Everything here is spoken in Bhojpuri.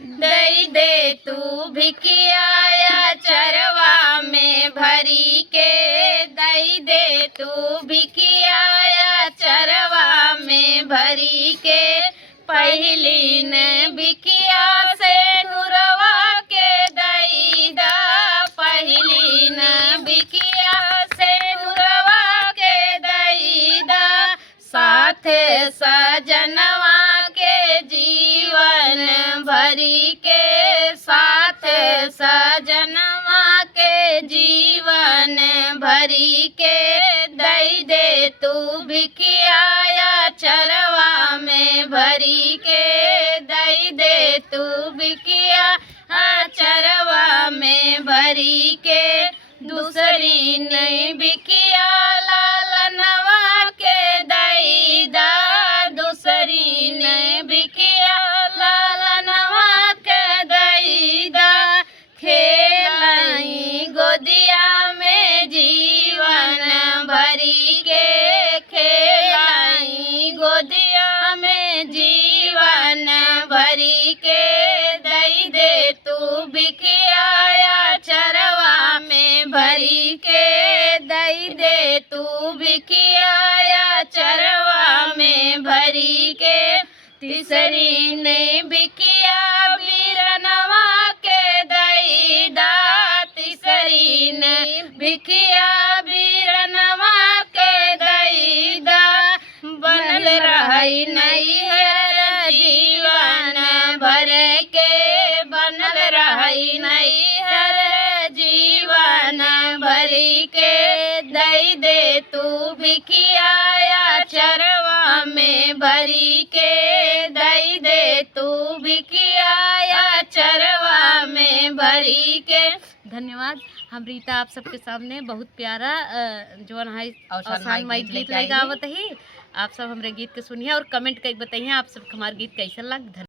दई दे तू भिखिया चरवा में भरी के, दई दे तू भिखिया चरवा में भरी के। पहली ने भिखिया से नुरवा के दई दा, पहली ने भिखिया से नुरवा के दई दा। साथ सजनवा के जीवन भरी के, साथ सजनवा के जीवन भरी के। दई दे तू भिखिया चरवा में भरी के, दई दे तू भिखिया चरवा में भरी के। दूसरी नई भिखिया लालनवा के दई दा, दूसरी नई भिखिया लालनवा के दई दा। खेलाई गोदिया में जीवन भरी के, खेलाई गोदिया में जीवन भरी के। दई दे तू भिखिया चरवा में भरी के, दई दे तू भिखिया चरवा में भरी के। तीसरी ने भिखिया बीरनवा के दई दा, तीसरी ने भिखिया बीरनवा के दई दा। बनल रही नहीं है जीवन भर के, बनल रही नहीं है जीवन भरी के। दई दे तू भिखिया चरवा में भरी के, दई दे तू भिखिया चरवा में भरी के। धन्यवाद। हम रीता आप सबके सामने बहुत प्यारा जौन है औसान माई गीत लगावत ही। आप सब हमरे गीत के सुनिए और कमेंट करके बताइए आप सबके हमारे गीत कैसे लग।